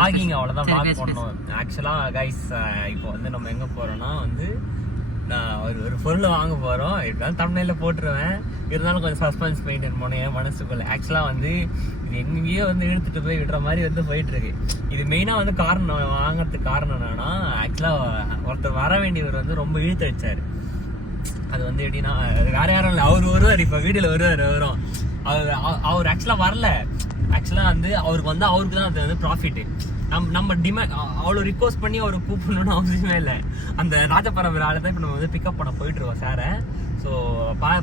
வாகிங் அவ்வளோதான் வாக் பண்ணோம். ஆக்சுவலாக கைஸ் இப்போ வந்து நம்ம எங்கே போகிறோன்னா வந்து நான் ஒரு பொருள் வாங்க போகிறோம். இருந்தாலும் தமிழில் போட்டுருவேன், இருந்தாலும் கொஞ்சம் சஸ்பென்ஸ் மெயின்டைன் பண்ணேன் என் மனசுக்குள்ள. ஆக்சுவலாக வந்து இது எங்கேயோ வந்து இழுத்துட்டு போய் விடுற மாதிரி வந்து போயிட்டுருக்கு. இது மெயினாக வந்து காரணம் வாங்கிறதுக்கு காரணம் என்னன்னா, ஆக்சுவலாக ஒருத்தர் வர வேண்டியவர் வந்து ரொம்ப இழுத்து அடிச்சார். அது வந்து எப்படின்னா வேற யாரும் இல்லை, அவர் வருவார், இப்போ வீடியோவில் வரும். அவர் ஆக்சுவலாக வரல. ஆக்சுவலாக வந்து அவருக்கு தான் அது வந்து ப்ராஃபிட்டு. நம்ம டிமாண்ட் அவ்வளோ ரிக்வஸ்ட் பண்ணி அவரை கூப்பிடணும்னு அவசியமே இல்லை. அந்த ராஜபரம்பரை ஆளை தான் இப்போ நம்ம வந்து பிக்கப் பண்ண போயிட்டுருக்கோம் சாரை. ஸோ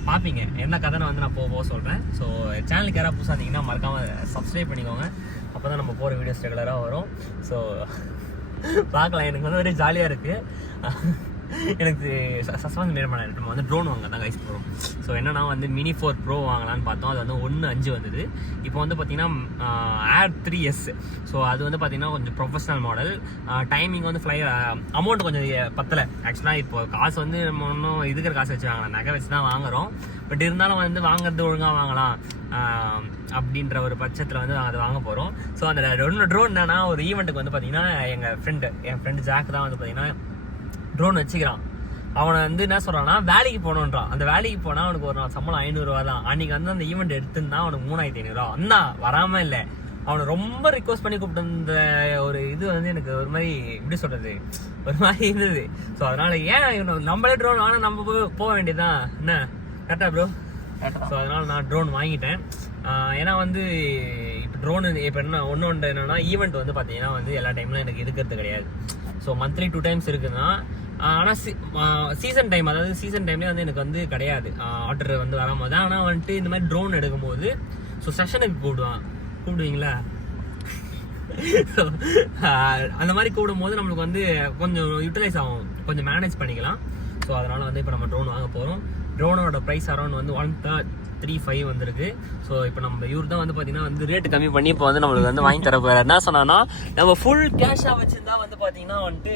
பார்ப்பீங்க என்ன கதைன்னு வந்து நான் போக சொல்கிறேன். ஸோ சேனலுக்கு யாராவது புதுசாக இருந்தீங்கன்னா மறக்காமல் சப்ஸ்கிரைப் பண்ணிக்கோங்க. அப்போ தான் நம்ம போகிற வீடியோஸ் ரெகுலராக வரும். ஸோ பார்க்கலாம். எனக்கு வந்து ஒரே ஜாலியாக இருக்குது. எனக்கு சஸ்பென்ஸ் மேற்பட நம்ம வந்து ட்ரோன் வாங்க தான் கைஸ் போகிறோம். ஸோ என்னன்னா வந்து மினி 4 Pro வாங்கலான்னு பார்த்தோம். அது வந்து 1.5 வந்தது. இப்போ வந்து பார்த்தீங்கன்னா Air 3S. ஸோ அது வந்து பார்த்தீங்கன்னா கொஞ்சம் ப்ரொஃபஷனல் மாடல். டைமிங் வந்து அமௌண்ட் கொஞ்சம் பத்தலை. ஆக்சுவலாக இப்போ காசு வந்து நம்ம ஒன்றும் இருக்கிற காசு வச்சு வாங்கலாம், நகை வச்சு தான் வாங்குகிறோம். பட் இருந்தாலும் வந்து வாங்குறது ஒழுங்காக வாங்கலாம் அப்படின்ற ஒரு பட்சத்தில் வந்து அதை வாங்க போகிறோம். ஸோ அந்த ட்ரோன் என்னன்னா, ஒரு ஈவெண்ட்டுக்கு வந்து பார்த்தீங்கன்னா என் ஃப்ரெண்டு ஜாக் தான் வந்து பார்த்தீங்கன்னா ட்ரோன் வச்சுக்கிறான். அவனை வந்து என்ன சொல்கிறான்னா வேலைக்கு போகணுன்றான். அந்த வேலைக்கு போனால் அவனுக்கு ஒரு நாள் சம்பளம் 500 ரூபா தான். அன்றைக்கி வந்து அந்த ஈவெண்ட் எடுத்துருந்தான் அவனுக்கு 3500 வந்தா வராமல் இல்லை. அவனை ரொம்ப ரிக்வஸ்ட் பண்ணி கூப்பிட்டு ஒரு இது வந்து எனக்கு ஒரு மாதிரி எப்படி சொல்கிறது, ஒரு மாதிரி இருந்தது. ஸோ அதனால் ஏன் நம்மளே ட்ரோன் வாங்கினா நம்ம போக வேண்டியதுதான் என்ன, கரெக்டாக ப்ரோ? ஸோ அதனால் நான் ட்ரோன் வாங்கிட்டேன். ஏன்னா வந்து இப்போ ட்ரோனு இப்போ ஒன்று என்னென்னா, ஈவெண்ட் வந்து பார்த்தீங்கன்னா வந்து எல்லா டைம்லையும் எனக்கு இருக்கிறது கிடையாது. ஸோ மந்த்லி 2 times இருக்குதுன்னா, ஆனால் சீசன் டைம், அதாவது சீசன் டைம்லேயே வந்து எனக்கு வந்து கிடையாது ஆர்டர் வந்து வரும்போது. ஆனால் வந்துட்டு இந்த மாதிரி ட்ரோன் எடுக்கும்போது ஸோ செஷனுக்கு கூப்பிடுவீங்களா? ஸோ அந்த மாதிரி கூப்பிடும்போது நம்மளுக்கு வந்து கொஞ்சம் யூட்டிலைஸ் ஆகும், கொஞ்சம் மேனேஜ் பண்ணிக்கலாம். ஸோ அதனால் வந்து இப்போ நம்ம ட்ரோன் வாங்க போகிறோம். ட்ரோனோட ப்ரைஸ் அரௌண்ட் வந்து 135 வந்திருக்கு. ஸோ இப்போ நம்ம இவர் தான் வந்து பார்த்தீங்கன்னா வந்து ரேட்டு கம்மி பண்ணி இப்போ வந்து நம்மளுக்கு வந்து வாங்கி தர போகிறார். என்ன சொன்னான்னா, நம்ம ஃபுல் கேஷாக வச்சுருந்தா வந்து பார்த்தீங்கன்னா வந்துட்டு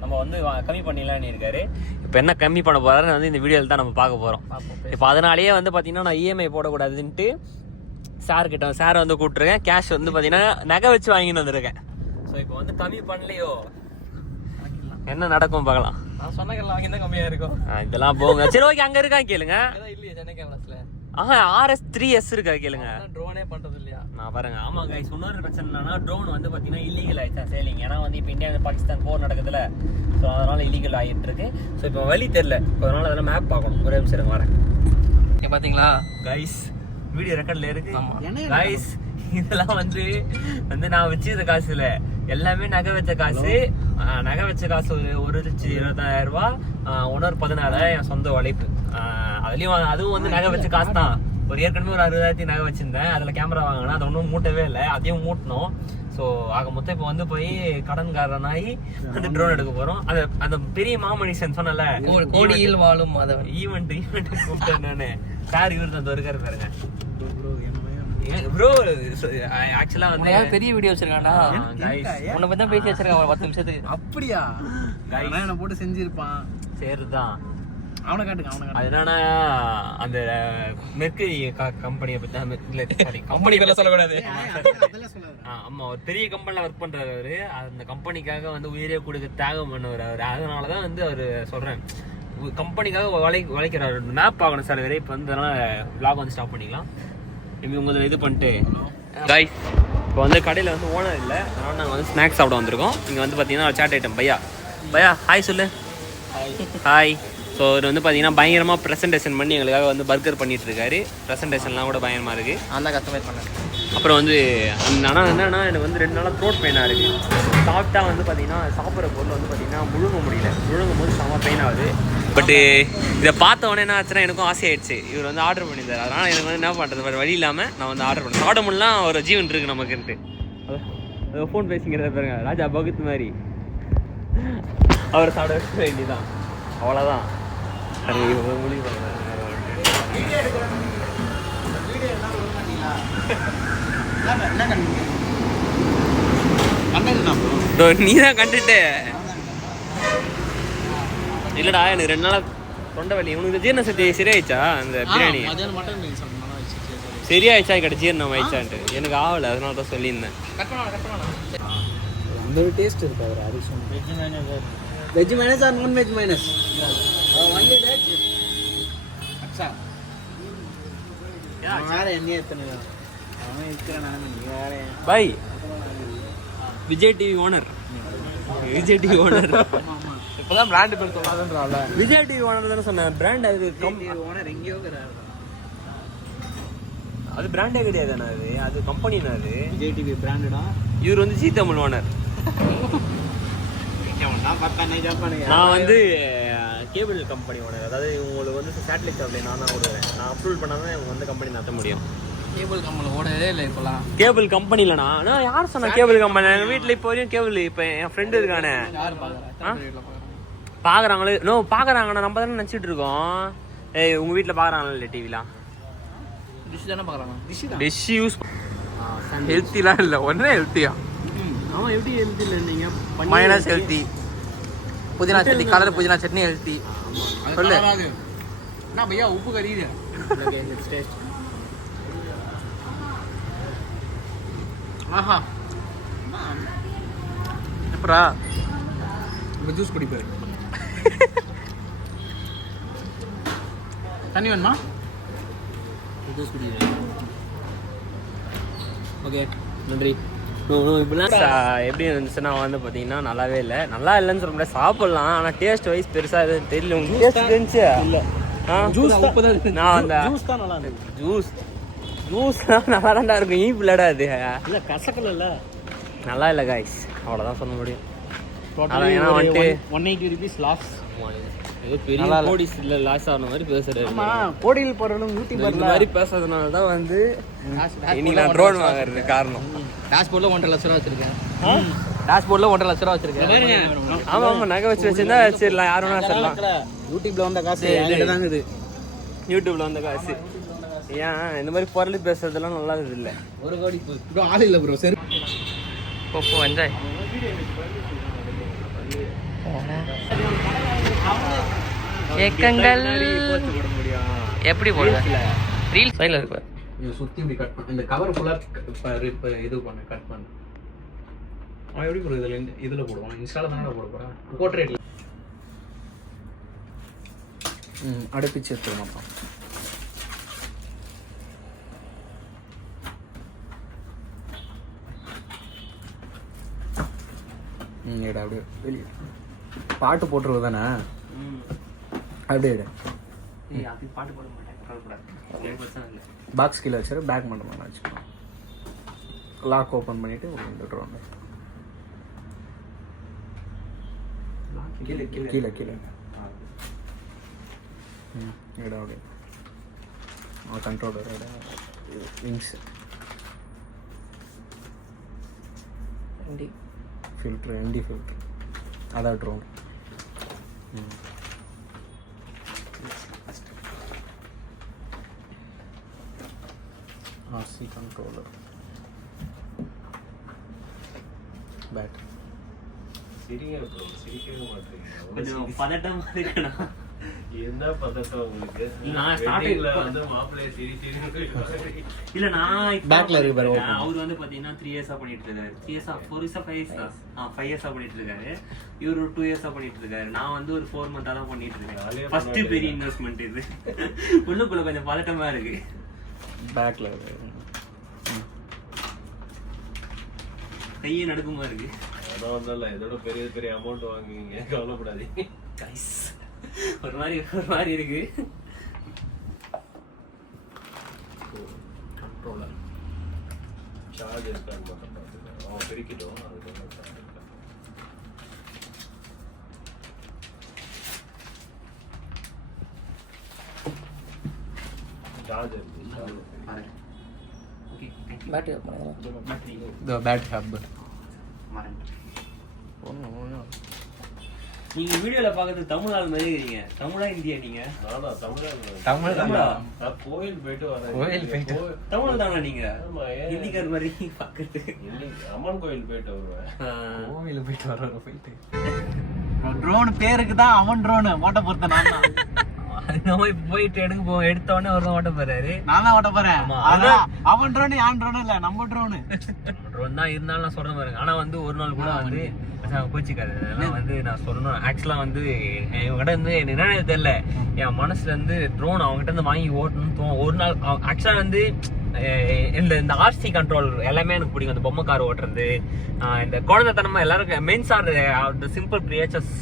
நம்ம வந்து கம்மி பண்ணிடலான்னு இருக்காரு. இப்போ என்ன கம்மி பண்ண போகிறாருன்னு வந்து இந்த வீடியோவில் தான் நம்ம பார்க்க போகிறோம். இப்போ அதனாலேயே வந்து பார்த்தீங்கன்னா நான் இஎம்ஐ போடக்கூடாதுன்ட்டு சாரை வந்து கூப்பிட்ருக்கேன். கேஷ் வந்து பார்த்தீங்கன்னா நகை வச்சு வாங்கின்னு வந்திருக்கேன். ஸோ இப்போ வந்து கம்மி பண்ணலையோ என்ன நடக்கும் பார்க்கலாம். நான் சொன்னதெல்லாம் வாங்கி தான் கம்மியாக இருக்கும். இதெல்லாம் போங்க. சரி ஓகே, அங்கே இருக்கா கேளுங்க. இல்லையா சென்னை கேமராஸ்ல RS 3S இருக்கா கேளுங்க. ட்ரோனே பண்ணுறது இல்லையா நான் பாருங்க. ஆமாம் கைஸ், இன்னொரு பிரச்சனை என்னன்னா, ட்ரோன் வந்து பார்த்தீங்கன்னா இல்லீகல் ஆயிடுச்சா சேலிங். ஏன்னா வந்து இப்போ இந்தியா பாகிஸ்தான் போர் நடக்குதுல, ஸோ அதனால இல்லீகல் ஆகிட்டு இருக்கு. ஸோ இப்போ வழி தெரியல, அதனால அதெல்லாம் மேப் பார்க்கணும். ஒரே நிமிஷம் வரேன். பார்த்தீங்களா கைஸ், வீடியோ ரெக்கார்ட்ல இருக்கு கைஸ். இதெல்லாம் வந்து நான் வச்சிருந்த காசு இல்லை, எல்லாமே நகை வச்ச காசு. நகை வச்ச காசு 1,20,000 ரூபா, இன்னொரு 14,000 என் சொந்த உழைப்பு. அதுவும் வந்து நகை வச்ச காசு தான். ஏற்கனவே ஒரு 60,000 நகை வச்சிருந்தேன். அதில் கேமரா வாங்கினா அது ஒன்றும் மூட்டவே இல்லை, அதையும் மூட்டணும். ஸோ ஆக மொத்தம் இப்போ வந்து போய் கடன்காரனாகி அந்த ட்ரோன் எடுக்க போகிறோம். அந்த பெரிய மாமனிஷன் சொன்னல, கோடியில் வாழும் ஈவெண்ட் கூப்பிட்டேன் நான். சார் இவர் தான் இருக்காரு பாருங்க ப்ரோ. ஆக்சுவலா வந்து பெரிய வீடியோ வச்சிருக்காடா, உன்னை பத்தி தான் பேசி வச்சிருக்கான் 10 நிமிஷத்துக்கு. அப்படியா? என்ன போட்டு செஞ்சிருப்பான். சரிதான், அவனை காட்டுங்க. அது என்னன்னா அந்த மெர்க்கரி கம்பெனியை பத்தி கம்பெனி பேர்ல சொல்லக்கூடாது. ஆமா, ஒரு பெரிய கம்பெனில ஒர்க் பண்றாரு அவரு. அந்த கம்பெனிக்காக வந்து உயிரே கொடுக்க தியாகம் பண்ணுவார் அவரு. அதனாலதான் வந்து அவரு சொல்றேன், கம்பெனிக்காக உழைக்கிறாரு. மேப் ஆகணும் சார் வேற. இப்போ வந்து அதனால vlog வந்து ஸ்டாப் பண்ணிக்கலாம். உங்களை இது பண்ணிட்டு கைஸ், இப்போ வந்து கடையில் வந்து ஓனர் இல்லை, அதனால நாங்கள் வந்து ஸ்நாக்ஸ் சாப்பிட வந்திருக்கோம். இங்கே வந்து பார்த்தீங்கன்னா சாட் ஐட்டம். பையா ஹாய் சொல்லு. ஹாய். ஸோ இது வந்து பார்த்தீங்கன்னா பயங்கரமாக ப்ரெசன்டேஷன் பண்ணி எங்களுக்காக வந்து பர்கர் பண்ணிட்டு இருக்காரு. ப்ரெசன்டேஷன்லாம் கூட பயங்கரமாக இருக்குது. அந்த கஸ்டமைஸ் பண்ணேன். அப்புறம் வந்து ஆனால் என்னன்னா, எனக்கு வந்து 2 நாளாக த்ரோட் பெயினாக இருக்குது. சாப்பிட்டா வந்து பார்த்தீங்கன்னா சாப்பிட்ற பொருள் வந்து பார்த்தீங்கன்னா முழுங்கும் போது செம்ம பெயின் ஆகுது. பட்டு இதை பார்த்த உடனே என்ன ஆச்சுன்னா, எனக்கும் ஆசையாயிடுச்சு. இவர் வந்து ஆர்டர் பண்ணியிருந்தார். அதனால் எனக்கு வந்து என்ன பண்ணுறது, வேறு வழி இல்லாமல் நான் வந்து ஆர்டர் பண்ணேன். சாப்பிட முடியலாம், ஒரு ஜீவன் இருக்குது நமக்குன்ட்டு. அதை ஃபோன் பேசிங்கிறத பாருங்க, ராஜா பகத் மாதிரி அவர் சாப்பிட வைக்க வேண்டியதான், அவ்வளோதான். நீ தான் கண்டுட்டு இல்லடா, எனக்கு 2 நாளா தொண்டை வலி. உனக்கு ஜீரண சக்தி சரியாயிடுச்சா அந்த பிரியாணி? சரியாயிடுச்சா கிடைச்சி நம்ம ஆயிடுச்சான்ட்டு எனக்கு ஆகலை, அதனால தான் சொல்லியிருந்தேன். அந்த ஒரு டேஸ்ட் இருக்கு அவர் addition. Veg minus or non veg minus? Only veg. அச்சா வேற என்ன எத்தனை அவன் இருக்கிறான் வேற by Vijay TV owner. Vijay TV owner இப்போதான் பிராண்ட் பேர் சொல்லாதன்றால. விஜய் டிவி ஓனர் தானே சொன்னேன். பிராண்ட் அது ஓனர் எங்கேயோ இருக்கிறாரு. அது பிராண்டே கிடையாதுண்ணா, அது கம்பெனிண்ணா. அது விஜய் டிவி பிராண்டடா. இவர் வந்து ஜீ தமிழ் ஓனர். நான் வந்து கேபிள் கம்பெனி ஓனர். அதாவது இவங்களுக்கு வந்து சேட்டலைட் சப்ளை நான் தான் ஓடுவேன். நான் அப்ரூவல் பண்ணாதான் இவங்க வந்து கம்பெனி நடத்த முடியும். கேபிள் கம்பெனி ஓடவே இல்லை இப்போலாம். கேபிள் கம்பெனி இல்லைண்ணா. நான் யார் சொன்னா கேபிள் கம்பெனி? எங்கள் வீட்டில் இப்போ வரையும் கேபிள். இப்போ என் ஃப்ரெண்டு இருக்கானே யார் பார்க்குறாங்களே. நோ பார்க்குறாங்கண்ணா, நம்ம தானே நினச்சிட்டு இருக்கோம். ஏய் உங்கள் வீட்டில் பார்க்குறாங்களா இல்லை டிவிலாம்? டிஷ் தானே பார்க்குறாங்க. டிஷ் யூஸ் ஹெல்த்திலாம் இல்லை, ஒன்றே ஹெல்த்தியா. ஆமாம். எப்படி ஹெல்த்தி இல்லை நீங்கள்? மைனஸ் ஹெல்த்தி, புதினா சட்னி, கலர் புதினா சட்னி ஹெல்த்தி. சொல்லு என்ன பையா உப்பு கறியுது. ஆஹா எப்பரா இப்போ ஜூஸ் குடிப்பாரு. தண்ணி வேணுமா? ஜூஸ் குடிக்கிறேன். ஓகே நன்றி. இப்படிலாம் எப்படி இருந்துச்சுன்னா வந்து பார்த்தீங்கன்னா நல்லாவே இல்லை. நல்லா இல்லைன்னு சொல்ல முடியாது, சாப்பிட்லாம். ஆனால் டேஸ்ட் வைஸ் பெருசாக எதுவும் தெரியல. உங்களுக்கு டேஸ்ட் இருந்துச்சு இல்லை? ஜூஸ் நான் அந்த ஜூஸ் தான் நல்லா இருக்கு. ஜூஸ்லாம் நல்லா தான்டா இருக்கும். ஈ பிள்ளைடா அது இல்லை கசக்கல இல்லை, நல்லா இல்லை காய்ஸ், அவ்வளோதான் சொல்ல முடியும். ஏன்னா வந்துட்டு 180 rupees லாஸ். ஏதோ பெரிய கோடிஸ் இல்லை லாஸ் ஆன மாதிரி பேசுறது. கோடியில் போகிறவங்க யூடியூபர் இந்த மாதிரி பேசுறதுனால தான் வந்து இன்னைக்கு நான் ட்ரோன் வாங்குறது காரணம். டேஷ்போர்டில் 1.5 லட்ச ரூபா வச்சிருக்கேன். டேஷ்போர்டில் 1.5 லட்ச ரூபா வச்சிருக்கேன். ஆமாம் ஆமாம், நகை வச்சிருந்தா வச்சிடலாம், யாரும் வேணா சொல்லலாம். யூடியூப்ல வந்த காசு தாங்க இது. யூடியூப்ல வந்த காசு ஏன் இந்த மாதிரி பொருள் பேசுறதெல்லாம் நல்லா இது இல்லை. 1 கோடி ப்ரோ ஆள் இல்லை ப்ரோ. சரி போ என்ஜாய். கேக்கங்கள் எப்படி போடுற? ரீல் சைடில் இருக்கு. சுற்றி இப்படி கட் பண்ண, இந்த கவர் ஃபுல்லாக இப்போ இது பண்ண கட் பண்ண. அவன் எப்படி போடுறது? இதில் போடுவான். இன்ஸ்டாவில் தானே போட போகிறேன். போர்ட்ரேட்டில் அடுப்பிச்சு எடுத்துக்கணும். எடு அப்படியே வெளியே பாட்டு போட்டுருவது தானே? அப்படியே எடு. பாட்டு போட மாட்டேன். பாக்ஸ் கீழே வச்சுரு, பேக் மட்டும் நான் வச்சுக்கலாம். லாக் ஓப்பன் பண்ணிவிட்டு விட்டுருவாங்க. கீழே கீழே கீழே எடு அப்படியே. கண்ட்ரோலர் விங்ஸ் ஃபில்ட்ரு, என்டி ஃபில்ட்ரு, அதான் ட்ரோன். RC controller, battery. கொஞ்சம் பதட்டமா இருக்கணும். என்ன பதட்டம் உங்களுக்கு? நான் ஸ்டார்டிங்ல வந்து மாப்பிள்ளைய இல்ல நான் பேக்ல இருக்கு பாரு. அவர் வந்து பாத்தீங்கன்னா 3 இயர்ஸா பண்ணிட்டு இருக்காரு. 3 இயர்ஸா 4 இயர்ஸா 5 இயர்ஸா 5 இயர்ஸா பண்ணிட்டு இருக்காரு. இவர் ஒரு 2 இயர்ஸா பண்ணிட்டு இருக்காரு. நான் வந்து ஒரு 4 மந்த்தா தான் பண்ணிட்டு இருக்கேன். ஃபர்ஸ்ட் பெரிய இன்வெஸ்ட்மெண்ட் இது. உள்ளுக்குள்ள கொஞ்சம் பதட்டமா இருக்கு. பேக்ல இருக்கு, கையே நடுக்குமா இருக்கு. அதான் வந்தால இதோட பெரிய பெரிய அமௌண்ட் வாங்குவீங்க, கவலைப்படாதீங்க. கைஸ் ஒரு மாதிரி இருக்கு. கண்ட்ரோலர் சார்ஜ் இருக்கான்னு மட்டும் பார்த்துக்கலாம். அவன் பிரிக்கிட்டோம், அதுக்கு வந்து சார்ஜ் இருக்கா. சார்ஜ் இருக்கு. பேட்டரி இந்த பேட்டரி ஹப். நீங்க வீடியோல பாக்குறது தமிழ் ஆள் மாதிரி இருக்கீங்க. தமிழா இந்தியா நீங்க? நானா தமிழ் தமிழா? நான் கோயில் போயிட்டு வரேன். கோயில் போயிட்டு தமிழ் தானா நீங்க? ஆமா, ஏன்? ஹிந்திக்கார் மாதிரி பாக்குறது. அம்மன் கோயில் போயிட்டு வருவேன். கோவில் போயிட்டு வர போயிட்டு ட்ரோன் பேருக்கு தான் அவன் ட்ரோன் மோட்டை பொறுத்த நான் தான். நம்ம இப்ப போயிட்டு எடுத்த உடனே ஒரு ஓட்ட போறாரு. நான் தான் ஓட்ட போறேன். ஆமா, அதான் அவன் ட்ரோன் யான் ட்ரோன் இல்ல, நம்ம ட்ரோன். ட்ரோன் தான் இருந்தாலும் நான் சொல்றேன் பாருங்க. ஆனா வந்து ஒரு நாள் கூட வந்து கோச்சிக்காரு. அதெல்லாம் வந்து நான் சொல்லணும். ஆக்சுவலா வந்து இவங்ககிட்ட இருந்து என்னன்னு தெரியல, என் மனசுல இருந்து ட்ரோன் அவங்ககிட்ட இருந்து வாங்கி ஓட்டணும்னு தோணும். ஒரு நாள் ஆக்சுவலா வந்து இந்த ஆர்சி கண்ட்ரோல் எல்லாமே எனக்கு பிடிக்கும். அந்த பொம்மை கார் ஓட்டுறது, இந்த குழந்தைத்தனமா எல்லாருக்கும் mens are the simple creatures.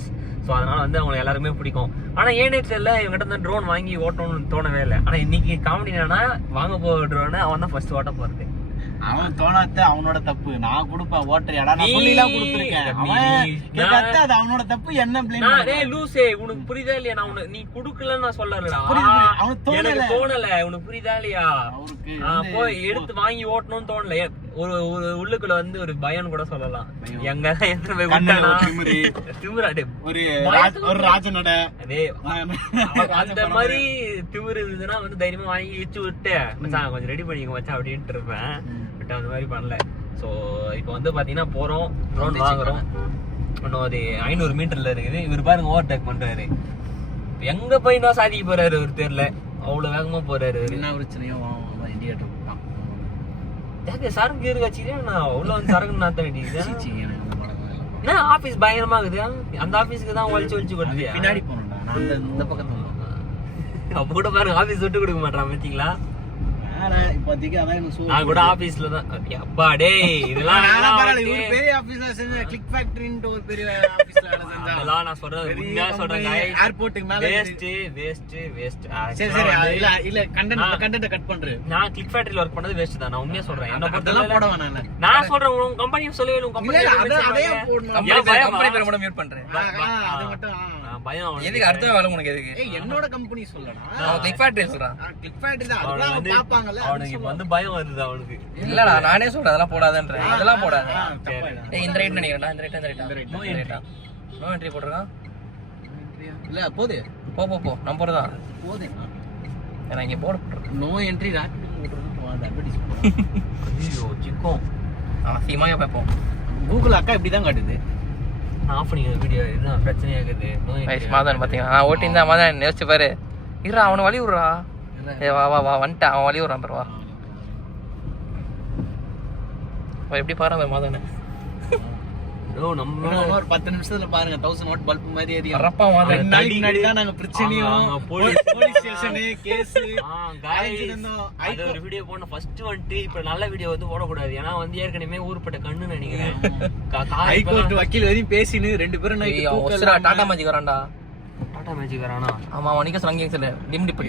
So அதனால வந்து அவங்க எல்லாருமே பிடிக்கும். ஆனா ஏனே தெரியல இவங்ககிட்ட இருந்து ட்ரோன் வாங்கி ஓட்டணும்னு தோணவே இல்லை. ஆனா இன்னைக்கு காமெடி என்னன்னா, வாங்க போற ட்ரோனை அவன் தான் ஃபர்ஸ்ட் ஓட்ட போறது. அவன் தோணாத அவனோட தப்பு. நான் கொடுப்பேன் ஓட்டுறியாடா, நான் சொல்லிலாம் கொடுத்துருக்கேன். அது அவனோட தப்பு. என்ன பிளேம் லூசே, உனக்கு புரியுதா இல்லையா? நான் உனக்கு நீ குடுக்கலன்னு நான் சொல்லலடா, எனக்கு தோணல. உனக்கு புரியுதா இல்லையா? போய் எடுத்து வாங்கி ஓட்டணும்னு தோணல. ஒரு உள்ளுக்குள்ள வந்து ஒரு பயம் கூட சொல்லலாம். எங்க ஒரு ராஜனோட அந்த மாதிரி திமிரு இருந்ததுன்னா வந்து தைரியமா வாங்கி வச்சு விட்டு மச்சான் கொஞ்சம் ரெடி பண்ணிக்க மச்சான் அப்படின்ட்டு இருப்பேன். பட் அந்த மாதிரி பண்ணல. ஸோ இப்போ வந்து பாத்தீங்கன்னா போறோம், ட்ரோன் வாங்குறோம். இன்னும் ஒரு 500 மீட்டர்ல இருக்குது. இவர் பாருங்க ஓவர்டேக் பண்றாரு. எங்க போய் இன்னும் சாதிக்க போறாரு ஒரு தெரியல, அவ்வளவு வேகமா போறாரு. என்ன பிரச்சனையோ இந்தியா ட்ரிப் சரக்கு இருக்கு வச்சுக்கிறேன். நான் உள்ள வந்து சரக்கு நாத்த வேண்டியது. என்ன ஆபீஸ் பயங்கரமா இருக்குது. அந்த ஆபீஸ்க்கு தான் ஒழிச்சு கொடுத்து பின்னாடி போனோம்டா. நான் இந்த பக்கத்துல அப்ப கூட பாருங்க ஆபீஸ் விட்டு கொடுக்க மாட்டான் பாத்தீங்களா? இப்போதைக்கு அதான் எனக்கு நான் கூட ஆபீஸ்ல தான். அப்பா டேய் இதெல்லாம் பெரிய ஆபீஸ்ல செஞ்ச கிளிக் ஃபேக்டரின்னு ஒரு பெரிய ஆபீஸ்ல வேலை செஞ்சா அதெல்லாம் நான் சொல்றது உண்மையா சொல்றேன். ஏர்போர்ட்டுக்கு மேல வேஸ்ட். சரி சரி இல்ல கண்டென்ட் கட் பண்றேன். நான் கிளிக் ஃபேக்டரியில வர்க் பண்ணது வேஸ்ட் தான். நான் உண்மையா சொல்றேன். என்ன பத்தலாம் போட வேணாம். நான் சொல்றேன் உங்க கம்பெனியை சொல்லவே உங்க கம்பெனி அதே போடணும். கம்பெனி பேரை மட்டும் மியூட் பண்றேன். அது மட்டும் பயம். எதுக்கு அடுத்த வேலை உனக்கு எதுக்கு? ஏய் என்னோட கம்பெனி சொல்லடா. நான் கிளிக் ஃபேக்டரி சொல்றேன். கிளிக் ஃபேக்டரி தான். அதெல்லாம் பாப்பாங்கல. அவனுக்கு வந்து பயம் வருது அவனுக்கு. இல்லடா நானே சொல்றேன் அதெல்லாம் போடாதன்றேன். அதெல்லாம் போடாத. ஏய் இந்த ரைட் நினைக்கிறேன். இந்த ரைட். நோ என்ட்ரி போடுறேன். இல்ல போடு. போ நான் போறதா. போடு. நான் இங்க போடு. நோ என்ட்ரி ரா. போடுறது அட்வர்டைஸ்மென்ட். ஐயோ சிக்கோ. சீமாயா பாப்போம். கூகுள் அக்கா இப்படி தான் காட்டுது. ஆஃப் பண்ணி வீடியோ என்ன பிரச்சனையா இருக்குது? கைஸ் மாதன் பாத்தீங்க. நான் ஓட்டிந்தா மாதன் யோசிச்சு பாரு. இருடா அவனை வழி விடுறா. ஏய் வா வந்துட்டான். அவன் வழி விடுறான் பாரு வா. எப்படி பாரு மாதன். நம்ம ஒரு 10 நிமிஷத்துல பாருங்க 1000 வாட் பல்ப் மாதிரி ஏறி ரப்பா மாதன். முன்னாடி தான் நாங்க பிரச்சனையும் போலீஸ் ஸ்டேஷன் கேஸ் அது ஒரு வீடியோ போன ஃபர்ஸ்ட் வந்துட்டு இப்ப நல்ல வீடியோ வந்து போட கூடாது. ஏன்னா வந்து ஏற்கனவே ஊர்பட்ட கண்ணு நினைக்கிறேன். ஹைகோர்ட் வக்கீல் வரையும் பேசினு 2 பேரும் ஒஸ்ரா டாடா மேஜிக் வரான்டா. டாடா மேஜிக் வரானா? ஆமா அவனிக்க சொல்லுங்க சொல்ல டிம் டிப்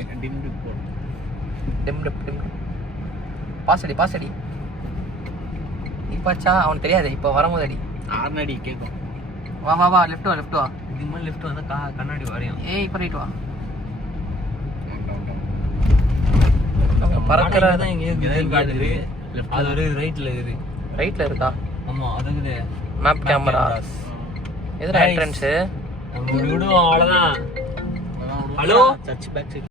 பாஸ்அடி இப்பச்சா அவனுக்கு தெரியாது. இப்ப வரும்போது அடி ஆர்னடி கேக்கும். வா லெஃப்ட் வா. இது மாதிரி லெஃப்ட் வந்தா கண்ணாடி வரையும். ஏய் இப்ப ரைட் வா. பறக்கறத எங்க காட்டுது. அது ஒரு ரைட்ல இருக்கா? ஆமா அதுக்குது மேப் கேமரா. எதுடா என்ட்ரன்ஸ்? நம்ம விடுவோம் அவ்வளவுதான். Hello search back